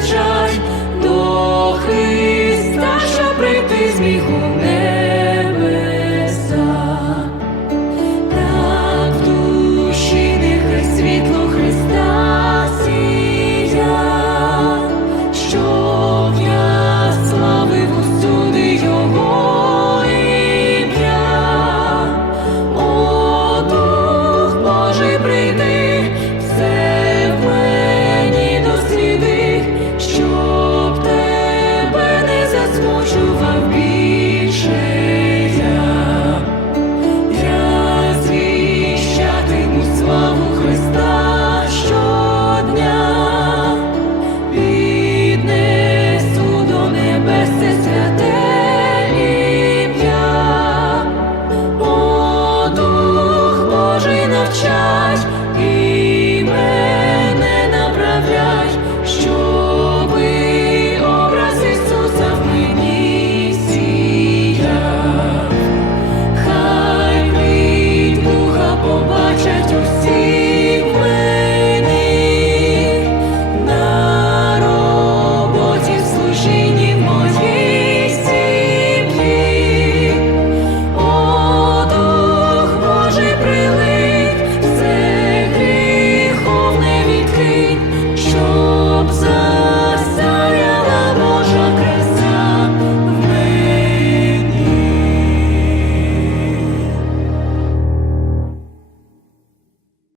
відчай до Христа, що прийти зміг. відчував більше я, я славу Христа щодня, піднесу до небесне святе О, Дух Божий навчав.